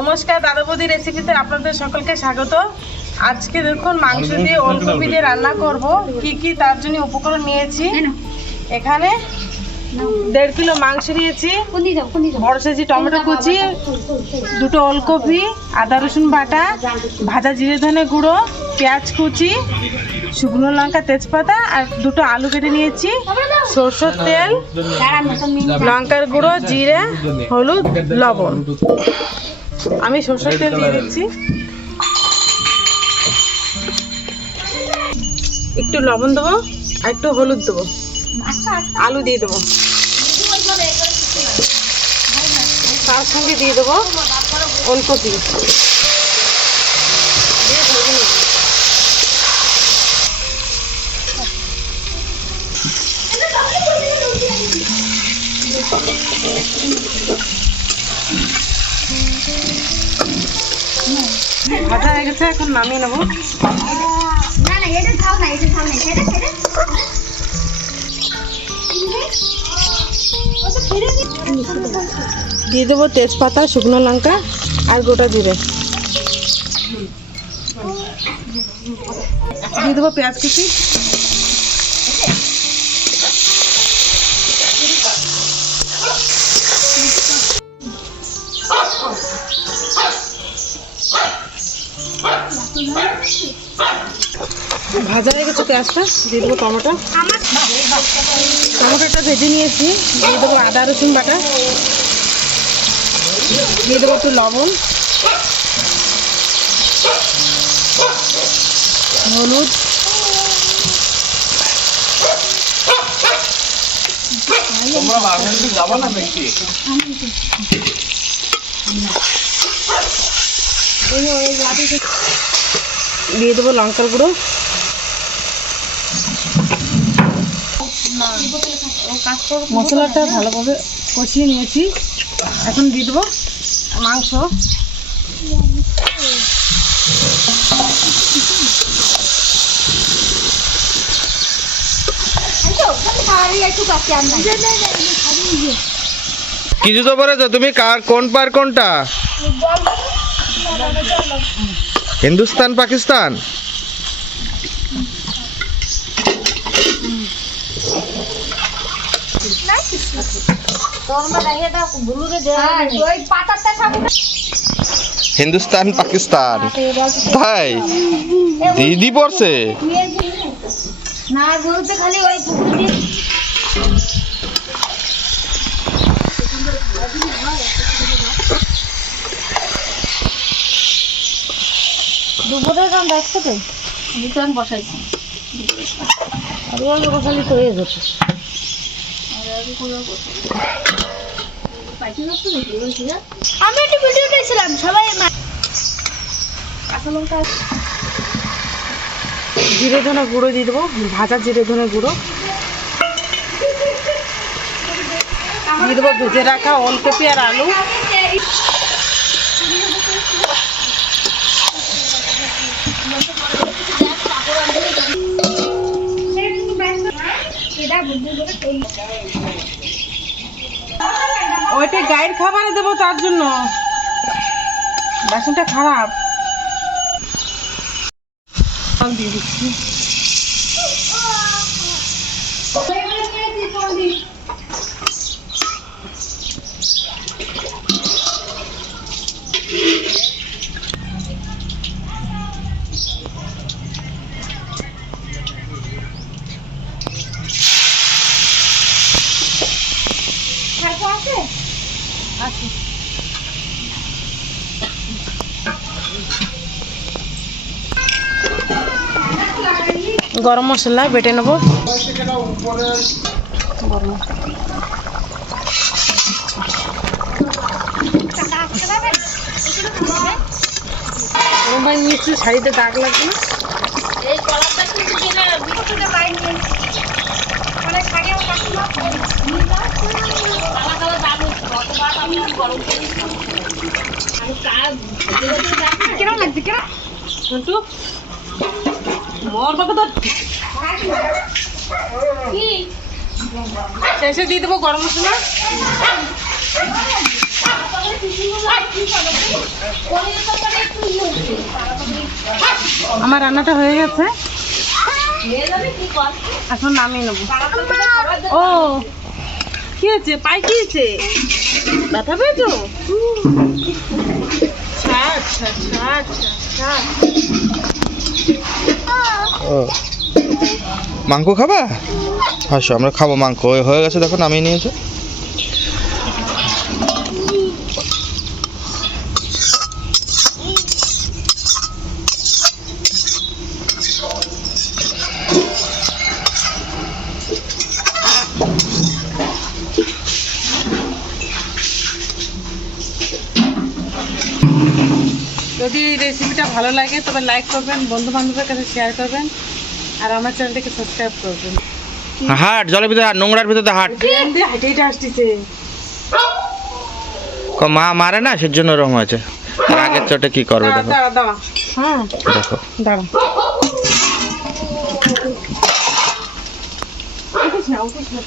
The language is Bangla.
নমস্কার, দাদা বৌদি রেসিপিতে আপনাদের সকলকে স্বাগত। আজকে দেখুন মাংস দিয়ে ওলকপি দিয়ে রান্না করব। কি কি তার জন্য উপকরণ নিয়েছি, এখানে 1.5 কিলো মাংস নিয়েছি, বড় সাইজের টমেটো কুচি, 2টো ওলকপি, আদা রসুন বাটা, ভাজা জিরে ধনে গুঁড়ো, পেঁয়াজ কুচি, শুকনো লঙ্কা, তেজপাতা আর 2টো আলু কেটে নিয়েছি, সরষের তেল, লঙ্কার গুঁড়ো, জিরে, হলুদ, লবণ। আমি সরষের তেল দিয়ে দিচ্ছি, একটু লবণ দেবো আর একটু হলুদ দেবো, আলু দিয়ে দেবো, তার সঙ্গে দিয়ে দেবো ওলকপি। ভাজা হয়ে গেছে, এখন নামিয়ে নেবো। দিয়ে দেবো তেজপাতা, শুকনো লঙ্কা আর গোটা জিরে। দিয়ে দেবো পেঁয়াজ কুচি, ভাজা হয়ে গেছে পেঁয়াজটা। দিয়ে দেবো টমেটোটা ভেজে নিয়েছি। দিয়ে দেবো আদা রসুন বাটা, দিয়ে দেবো একটু লবণ, হলুদ, দিয়ে দেবো লঙ্কার গুঁড়ো, মশলাটা ভালোভাবে কষিয়ে নিয়েছি। এখন দিয়ে দেবো মাংস, কিছু তো বলে তো তুমি কোন পার কোনটা, হিন্দুস্তান পাকিস্তান? হিন্দুস্তান পাকিস্তান ভাই দিদি পড়ছে না, গরুতে খালি ওই পুকুর দিয়ে দুপুরের দাম দেখছো তো, দুপুরে বসাইছি আর বসালি তো হয়ে যাচ্ছে। আমি একটা ভিডিও দেখছিলাম, সবাই কাঁচা লঙ্কা, জিরে ধনে গুঁড়ো দিয়ে দেবো, ভাজা জিরে ধনে গুঁড়ো দিয়ে দেবো, ভেজে রাখা ওলকপি আর আলু, ওইটা গায়ের খাবারে দেবো, তার জন্য বাসনটা খারাপ। দিয়ে দিচ্ছি, গরম মশলা বেটে নেবো, গরম ভাই নিয়েছি, শাড়িতে দাগ লাগবে না। কিরম লাগছে, কিরম মোর বাবা তো শেষে দিয়ে দেবো গরম মশলা, আমার রান্নাটা হয়ে গেছে, এখন নামিয়ে নেবো। ও কি হয়েছে? পায়ে কি হয়েছে? ব্যথা পেয়েছো? আচ্ছা আচ্ছা আচ্ছা আচ্ছা। ও মাংস খাবা? আসো আমরা খাবো মাংস। হয়ে গেছে, দেখো নামিয়ে নিয়েছে। যদি রেসিপিটা ভালো লাগে তবে লাইক করবেন, বন্ধু বান্ধবের কাছে শেয়ার করবেন, আর আমার চ্যানেলটাকে সাবস্ক্রাইব করবেন। হাট জলের ভিতরে হাট, নোংরার ভিতরে হাট। হাইটেটা আসতেছে। মা মারে না, সেজন্য ওরকম হয়েছে। আর আগের চোটে কি করবে দাঁড়া দেখো। দাঁড়া দাঁড়া, হ্যাঁ দেখো দাঁড়া। উঠিস না, উঠিস না।